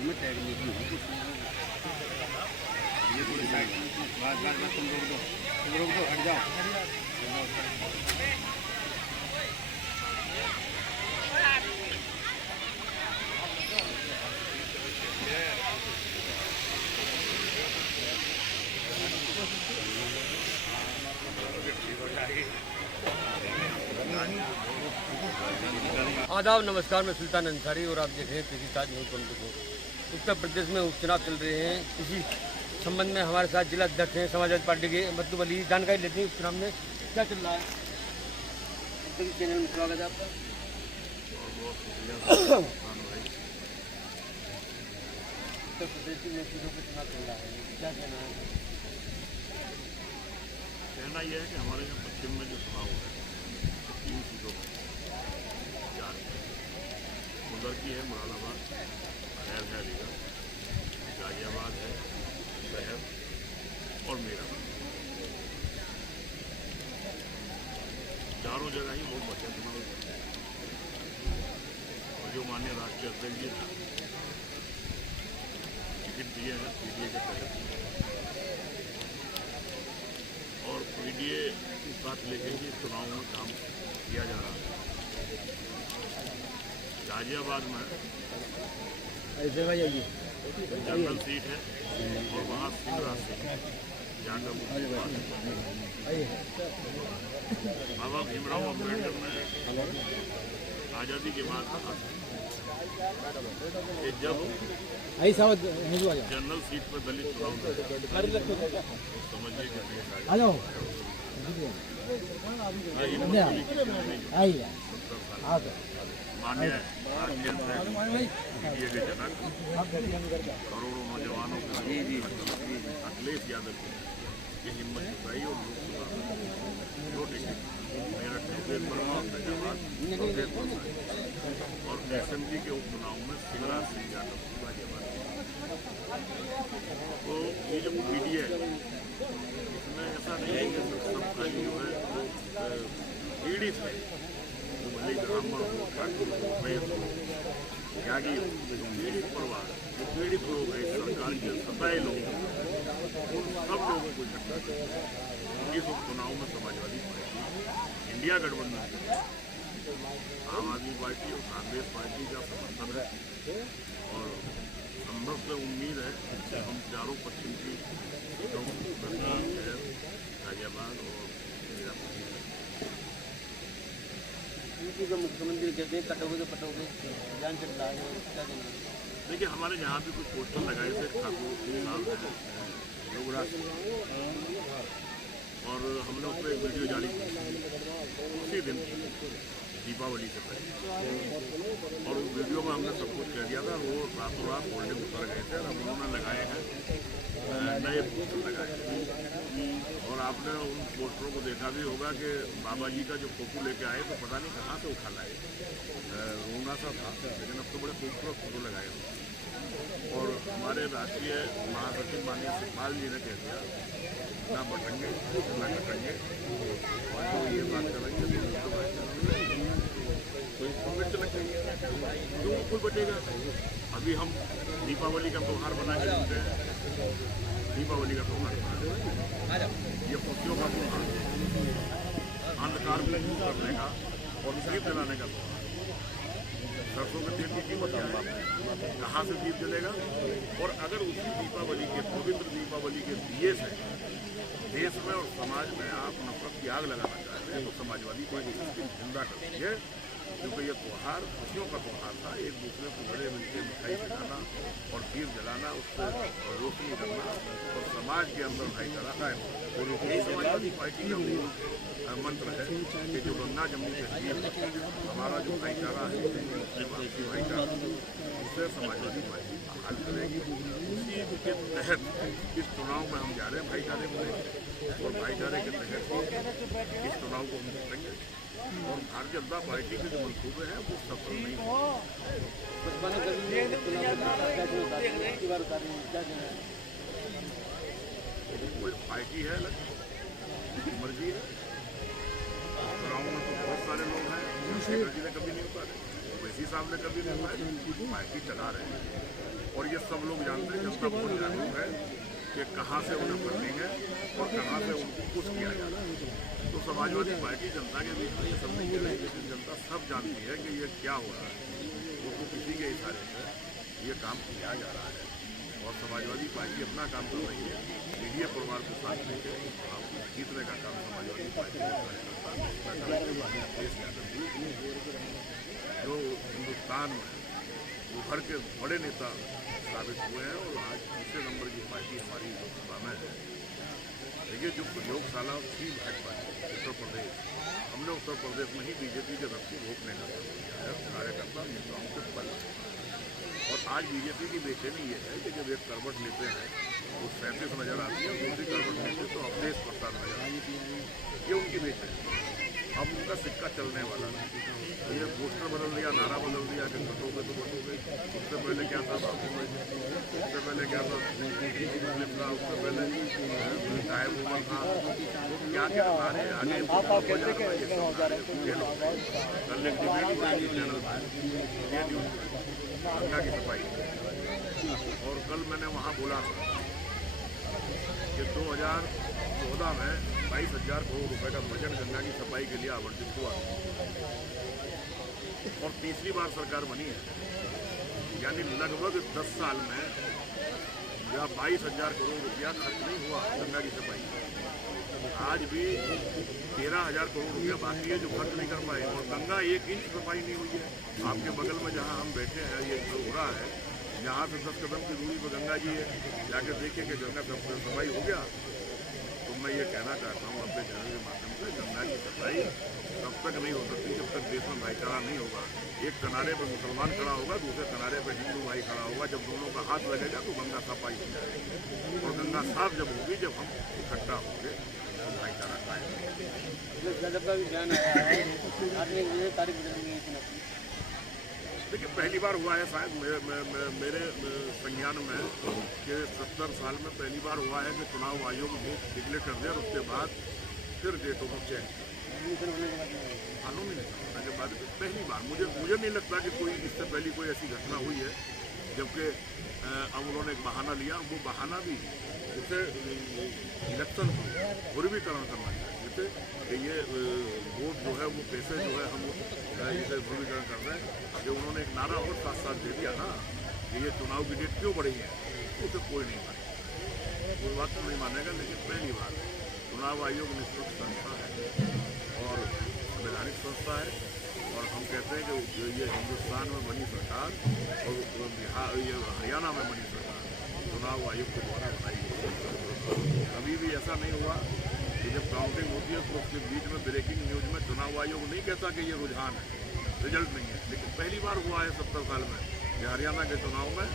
ये पूरी साइड बस तुम रोक दो हट जाओ। आदाब, नमस्कार। मैं सुल्तान अंसारी और आप देख रहे हैं कृषि साथ न्यूज़ 24। उत्तर प्रदेश में उपचुनाव चल रहे हैं। इसी संबंध में हमारे साथ जिला अध्यक्ष हैं समाजवादी पार्टी के मतलब अली। जानकारी लेते हैं उपचुनाव में क्या चल रहा है। चैनल में स्वागत है आपका। उत्तर प्रदेश में चीज़ों का चुनाव चल रहा है, क्या कहना है? कहना यह है कि हमारे यहाँ पश्चिम में जो चुनाव है 3 सीटों पर 4 उधर की है मुरादाबाद, खैर है अलीगढ़, गाजियाबाद है, शहर और मेरा। चारों जगह ही बहुत बढ़िया चुनाव है। और जो माननीय राष्ट्रीय अध्यक्ष जी ने टिकट दिए हैं पीडीए के तहत और पीडीए की बात लेके ही चुनाव में काम किया जा रहा है। गाजियाबाद में जनरल सीट है और वहाँ सिंगरा से जाकर बाबा भीमराव अम्बेडकर ने आज़ादी के बाद कहा कि जब जनरल सीट पर दलित चुनाव समझिए कि मान्य के जनक करोड़ों नौजवानों को अखिलेश यादव की हिम्मत जुटाई और लोकसभा जो टिकट मेरठ और एसएमपी के उपचुनाव में शिवराज सिंह यादव गाजियाबाद। तो ये जो पीडीए है इसमें ऐसा नहीं है कि सबका जो है वो पीड़ित है, वो भले ब्राह्मण हो, ठाकुर हो, वैद हो, त्यागी हो, पीड़ित परिवार जो पीड़ित लोग हैं सरकार के सताए लोग उन सब लोगों को इकट्ठा इस उपचुनाव में समाजवादी पार्टी, इंडिया गठबंधन, आम आदमी पार्टी और कांग्रेस पार्टी का समर्थन है और संभव से उम्मीद है कि हम चारों पश्चिम की सीटों गाजियाबाद और मुख्यमंत्री कहते हैं कटोगे तो पटोगे, जान चल रहा है, क्या कहना है? देखिए हमारे यहाँ भी कुछ पोस्टर लगाए थे ठाकुर योगराज और हमने उस पर एक वीडियो जारी की उसी दिन दीपावली से पहले और उस वीडियो में हमने सब कुछ कह दिया था। वो रातों रात होल्डिंग उतर गए थे और हम उन्होंने लगाए हैं नए पोस्टर लगाए और आपने उन पोस्टरों को देखा भी होगा कि बाबा जी का जो फोटो लेके आए तो पता नहीं कहाँ से उठा लाए, रोना सा था, लेकिन अब तो बड़े खूबसूरत फोटो लगाए और हमारे राष्ट्रीय महासचिव माननीय सुखपाल जी ने कह दिया ना बटेंगे ना कटेंगे और जो ये बात करेंगे तो इसको मिर्च लग जाएगी, क्यों कोई बटेगा। अभी हम दीपावली का त्यौहार बना के रखते हैं, दीपावली का त्यौहार ये खुशियों का त्यौहार, अंधकार को दूर करने का और दीप जलाने का त्यौहार। सरसों के तेल की कीमत क्या है, कहाँ से दीप जलेगा और अगर उसी दीपावली के पवित्र दीपावली के दिए से देश में और समाज में आप नफरत की आग लगाना चाहते हैं तो समाजवादी पार्टी इसकी निंदा करती है, क्योंकि ये त्यौहार खुशियों का त्यौहार था। एक दूसरे को बड़े मिलकर मिठाई खिलाना और दीप जलाना, उससे रोशनी करना और समाज के अंदर भाईचारा कायम और यही समाजवादी पार्टी का मंत्र है कि जो गंगा जमुनी कश्मीर हमारा जो भाईचारा है मुस्लिम भाईचारा उससे समाजवादी पार्टी हल करेगी। उसी के तहत इस चुनाव में हम जा रहे हैं भाईचारे को और भाईचारे के तहत इस चुनाव को हम जीतेंगे और भारतीय जनता पार्टी के जो मंसूबे हैं वो सफल नहीं कोई पार्टी है अलग मर्जी है। चुनाव में तो बहुत सारे लोग हैं, जी ने कभी नहीं उतारे। ओवैसी साहब ने कभी नहीं हुआ, पार्टी चला रहे हैं। और ये सब लोग जानते हैं, जनता बहुत जागरूक है कि कहाँ से उन्हें फंडिंग है और कहाँ से उनको कुछ किया जा रहा है। तो समाजवादी पार्टी जनता के बीच में ये सब नहीं कह रही, लेकिन जनता सब जानती है कि ये क्या हो रहा है। वो तो किसी के इशारे से ये काम किया जा रहा है और समाजवादी पार्टी अपना काम कर रही है। मीडिया परिवार को साथ लेकर जीतने का काम समाजवादी पार्टी जो हिंदुस्तान में उभर के बड़े नेता साबित हुए हैं और आज दूसरे नंबर की पार्टी हमारी लोकसभा में है। देखिए, जो प्रयोगशाला थी भाजपा उत्तर प्रदेश, हमने उत्तर प्रदेश में ही बीजेपी के रथ को रोकने का काम किया है, कार्यकर्ता नेताओं के बल। और आज बीजेपी की बेचैनी ये है कि जब एक करवट लेते हैं वो 37 नजर आती है, दूसरी करवट लेते तो अवधेश प्रसाद नजर आती है। ये उनकी बेचैनी। अब उनका सिक्का चलने वाला है। ये पोस्टर बदल दिया, नारा बदल दिया कि कटोगे तो बटोगे। उससे पहले क्या था बाबू में, उससे पहले क्या था मुस्लिम था, उससे पहले गायब उमर था। तो क्या क्या नारे आगे कल एक डिबेट हुई चैनल पर, ये न्यूज़ गंगा की सफाई। और कल मैंने वहाँ बोला कि 2014 में 22,000 करोड़ रुपए का बजट गंगा की सफाई के लिए आवंटित हुआ और तीसरी बार सरकार बनी है, यानी लगभग 10 साल में या 22,000 करोड़ रुपया खर्च नहीं हुआ गंगा की सफाई। आज भी 13,000 करोड़ रुपया बाकी है जो खर्च नहीं कर पाए और गंगा 1 इंच सफाई नहीं हुई है। आपके बगल में जहां हम बैठे हैं ये जो हो रहा है, यहाँ से 10 कदम की दूरी पर गंगा जी है, जाकर देखिए कि गंगा सफाई हो गया। तो मैं ये कहना चाहता हूँ अपने चैनल के माध्यम से, गंगा की सफाई तब तक नहीं हो सकती जब तक देश में भाईचारा नहीं होगा। एक किनारे पर मुसलमान खड़ा होगा, दूसरे किनारे पर हिंदू भाई खड़ा होगा। जब दोनों का हाथ लगेगा तो गंगा सफाई हो जाएगी और गंगा साफ जब होगी, जब हम इकट्ठा होंगे तो भाईचारा कायम। देखिए, पहली बार हुआ है शायद मेरे संज्ञान में कि 70 साल में पहली बार हुआ है कि चुनाव आयोग डेट डिक्लेयर कर दिया और उसके बाद फिर डेटों को चेंज कानूनी होने के बाद पहली बार। मुझे नहीं लगता कि कोई इससे पहले कोई ऐसी घटना हुई है। जबकि अब उन्होंने एक बहाना लिया, वो बहाना भी उसे इलेक्शन को ध्रुवीकरण करना चाहिए कि ये वोट जो है वो पैसे जो है हम इसे ध्रुवीकरण कर रहे हैं। जो उन्होंने एक नारा और साथ साथ दे दिया ना कि ये चुनाव की डेट क्यों बढ़ी है, उसे कोई नहीं मानेगा, कोई बात तो नहीं मानेगा। लेकिन पहली बार चुनाव आयोग निष्पक्ष संस्था है और संवैधानिक संस्था है और हम कहते हैं कि ये हिंदुस्तान में बनी सरकार और बिहार ये हरियाणा में बनी सरकार चुनाव आयोग के द्वारा बनाई गई। कभी भी ऐसा नहीं हुआ कि जब काउंटिंग होती है तो उसके बीच में ब्रेकिंग न्यूज में चुनाव आयोग नहीं कहता कि ये रुझान है, रिजल्ट नहीं है। लेकिन पहली बार हुआ है 70 साल में कि हरियाणा के चुनाव में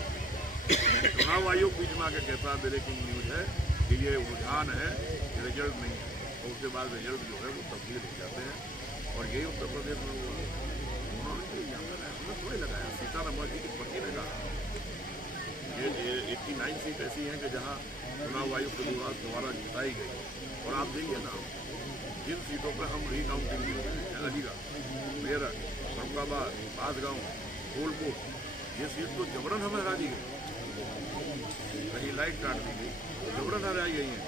चुनाव आयोग बीच में आके कहता ब्रेकिंग न्यूज है कि ये रुझान है, रिजल्ट नहीं है। और उसके बाद रिजल्ट जो है वो तब्दील हो जाते हैं और यही उत्तर प्रदेश में हुआ। उन्होंने हमने थोड़ी लगाया, सीतारमण जी की पत्नी ने कहा ये 89 सीट ऐसी हैं कि जहाँ चुनाव आयोग के द्वारा जिताई गई। और आप देखिए ना, जिन सीटों पर हम रीकाउंटिंग अलीगढ़, मेरठ, फरुखाबाद, बांसगांव, फूलपुर, ये सीट तो जबरन हमें हरा दी गई, कहीं लाइट काट दी गई, जबरन हराई गई है।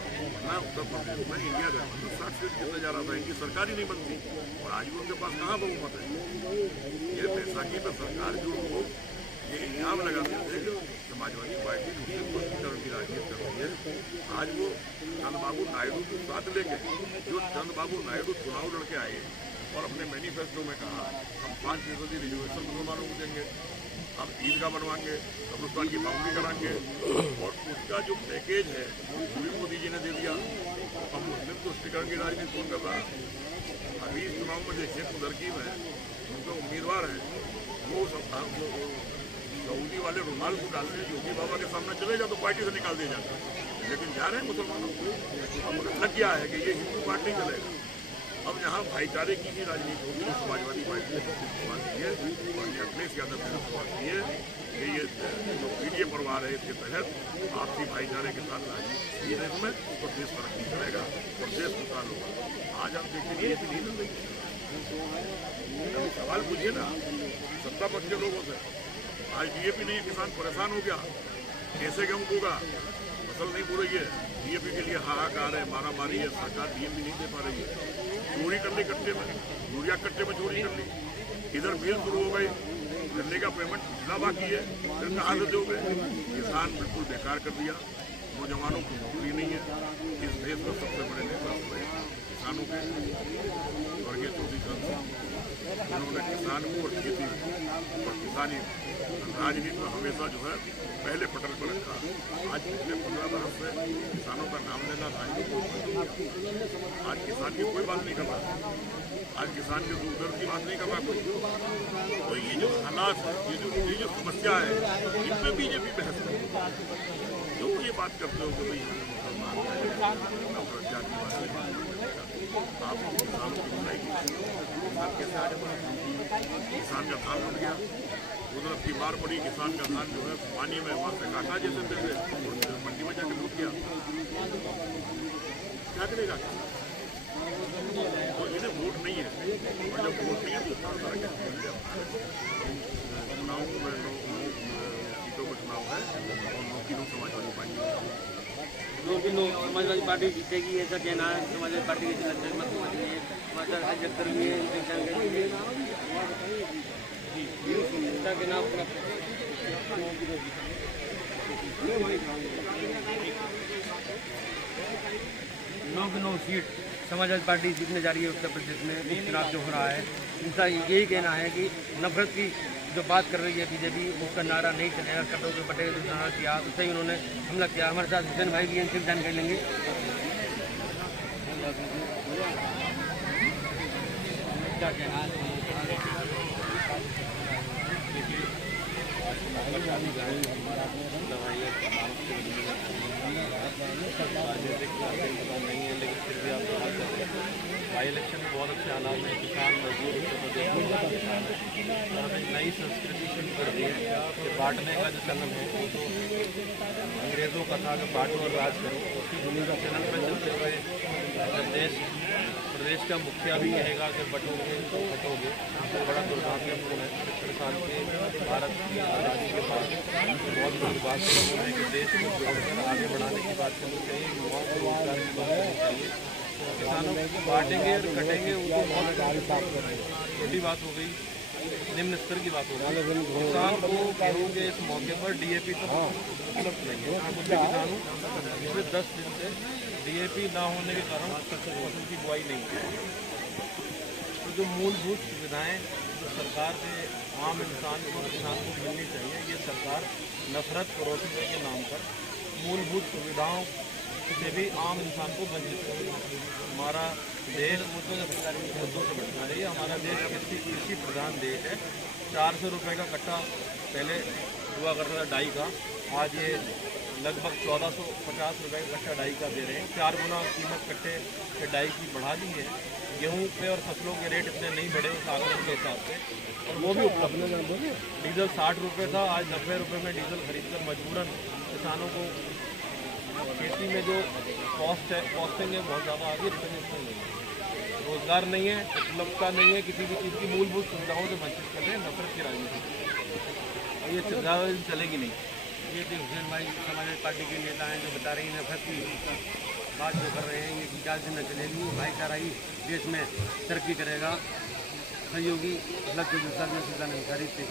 ना उत्तर प्रदेश में इंडिया गठबंधन 60 सीट जीतने जा रहा था, इनकी सरकार ही नहीं बनती और आज भी उनके पास कहाँ बहुमत है। ये बैसाखी पर सरकार जो हो ये इल्जाम लगाते थे कि समाजवादी पार्टी मुस्लिम की राजनीति कर रही है। आज वो चंद्रबाबू नायडू को साथ लेके, जो चंद्रबाबू नायडू चुनाव लड़के आए और अपने मैनिफेस्टो में कहा हम 5% रिजर्वेशन मुसलमानों को देंगे, हम ईदगाह बनवाएंगे, कब्रिस्तान की बाउंड्री कराएंगे और उसका जो पैकेज है वो भी मोदी जी ने दे दिया। अब मुस्लिम तुष्टिकरण की राजनीति कौन कर रहा है? अभी इस चुनाव में देखिए कुदरकी में उनके उम्मीदवार हैं, वो सऊदी वाले रुमाल को डालते हैं, योगी बाबा के सामने चले जाओ तो पार्टी से निकाल दिया जाता है, लेकिन जा रहे हैं मुसलमानों को। अब उन्हें लग गया है कि ये हिंदू पार्टी चलेगा। अब यहाँ भाईचारे की ही राजनीति होगी, समाजवादी पार्टी ने शुरुआत की है और ये अखिलेश यादव ने शुरुआत की है कि ये जो पीडीए परिवार है इसके तहत आपसी भाईचारे के साथ राजनीति देश में तो देश तरक्की करेगा और देश खुशहाल होगा। आज आप देखिए ये भी नहीं लग रही है। अभी सवाल पूछिए ना सत्ता पक्ष के लोगों से। आज डीएपी नहीं, किसान परेशान हो गया, कैसे गेहूं होगा, फसल नहीं बो रही है, डीएपी के लिए हाहाकार है, मारा मारी है, सरकार डीएपी नहीं दे पा रही है, चोरी कर ली कट्टे में, यूरिया कट्टे में चोरी कर ली, इधर बिल शुरू हो गई, गन्ने का पेमेंट पिछला बाकी है, फिर कहाँ से दोगे? किसान बिल्कुल बेकार कर दिया, नौजवानों को नौकरी नहीं है। इस देश में सबसे बड़े नेता हुए किसानों के स्वर्गीय चौधरी उन्होंने किसान को और खेती और किसानी राजनीति में हमेशा जो है पहले पटल पर रखा। आज पिछले 15 वर्ष से किसानों का नाम लेना राजनीति, आज किसान की कोई बात नहीं कर रहा, आज किसान के दुख दर्द की बात नहीं कर रहा कोई। तो ये जो हालात है, ये जो समस्या है, इनमें बीजेपी बहस कर जो ये बात करते हो कि भाई नफरत जाति आप किसानों की बुराई की, किसान कैसे आगे बढ़ा? किसान का धान उठ गया, कुदरत की मार पड़ी, किसान का धान जो है पानी में वहाँ से काटा जैसे तैसे और मंडी में जाकर लूट गया, क्या करेगा? तो इन्हें वोट नहीं है, और जब वोट नहीं है तो चुनाव में सीटों पर चुनाव है और 9 समाजवादी पार्टी 2 समाजवादी पार्टी जीतेगी, ऐसा कहना है। समाजवादी पार्टी के नौ सीट समाजवादी पार्टी जीतने जा रही है उत्तर प्रदेश में। उपचुनाव जो हो रहा है, इनका यही कहना है कि नफरत की जो बात कर रही है बीजेपी, उसका नारा नहीं चलेगा, कटोगे बटेगा जो नारा किया उससे ही उन्होंने हमला किया। हमारे साथ हुसैन भाई भी इनसे जानकारी लेंगे। क्या कहना है? नहीं है, लेकिन फिर भी आप बात करते हैं बाई इलेक्शन में बहुत अच्छे हालात में किसान मजदूर और हमें नई संस्कृति शुरू कर दी है कि बांटने का जो चलन है वो तो अंग्रेज़ों का था कि बांटो और राज करो, उसी चलन में चलते हुए प्रदेश का मुखिया भी कहेगा कि बटोगे तो बटोगे, तो बड़ा दुर्भाग्यपूर्ण है। 70 साल के भारत की आज़ादी के बाद बहुत बड़ी बात है कि देश को जोड़कर आगे बढ़ाने की बात करनी चाहिए, युवाओं को रोजगार की बात करनी चाहिए। किसानों को बांटेंगे और कटेंगे उनको बहुत छोटी बात हो गई, निम्न स्तर की बात हो गई। किसान को गेहूँ के इस मौके पर डीएपी तो उपलब्ध नहीं है। मैं खुद भी किसान हूँ, पिछले 10 दिन से डीएपी ना होने के कारण फसल की बुआई नहीं है। तो जो मूलभूत सुविधाएं जो सरकार से आम इंसान को किसान को मिलनी चाहिए, ये सरकार नफरत परोसने के नाम पर मूलभूत सुविधाओं से भी आम इंसान को वंचित कर हमारा देश मुद्दों से बढ़ना रही है। हमारा देश कृषि प्रधान देश है। 400 रुपये का कट्टा पहले हुआ करता था डाई का, आज ये लगभग 1450 रुपये का कट्टा डाई का दे रहे हैं। 4 गुना कीमत कट्टे के डाई की बढ़ा दी है। गेहूँ पे और फसलों के रेट इतने नहीं बढ़े उस आंकड़ों के हिसाब से, और वो भी उपलब्ध है। डीजल 60 रुपये था, आज 90 रुपये में डीजल खरीदकर मजबूरन किसानों को खेती में जो कॉस्टिंग है बहुत ज़्यादा आगे, रिटर्न नहीं है, रोजगार नहीं है, उपलब्धता नहीं है, किसी भी चीज़ की मूलभूत सुविधाओं से वंचित कर रहे हैं। नफरत की राजनीति और ये ज़्यादा चलेगी नहीं। ये भी हुसैन भाई समाजवादी पार्टी के नेता हैं जो बता रहे हैं नफरत की बात जो कर रहे हैं, ये 50 दिन न चलेगी। भाईचारा ही देश में तरक्की करेगा। सहयोगी लक्ष्य में सुल्तान अंसारी से